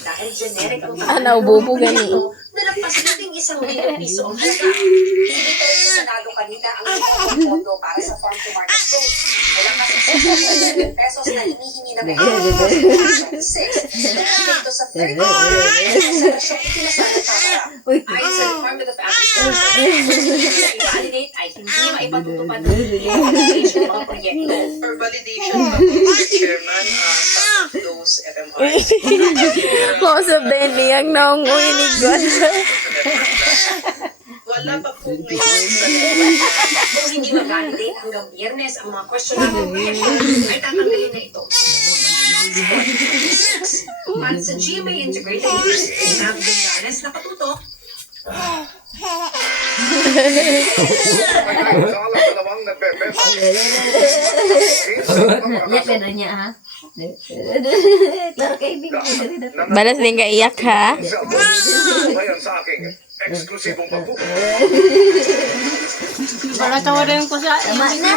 Dahil generic ang Naububo gani. nalagpas nating 1,000,000 piso ang halaga. Hindi pa rin nanalo kanina ang pondo para sa farm to market approach. Wala kasi pesos na hinihingi ng ito sa third sa nasyong itinasan ng Kamara. Ayon sa Department of Agriculture, i-validate ay hindi maipatutupad ng validation ng mga proyekto. For validation pa po, Mr. Chairman, some of those FMRs. Kausap din niyang naong uinigwan. Wala pa po ngayon sa Kung hindi ma-validate hanggang Biyernes ang mga questionable proyekto, ay tatanggalin na ito. Para sa GMA Integrated University, Nav Villanes na patuto, Iyak ka na niya, ha? Klaro kayo, bibig. Balas din ka iyak ha. Sa aking eksklusibong pagbubuhay. Tama na.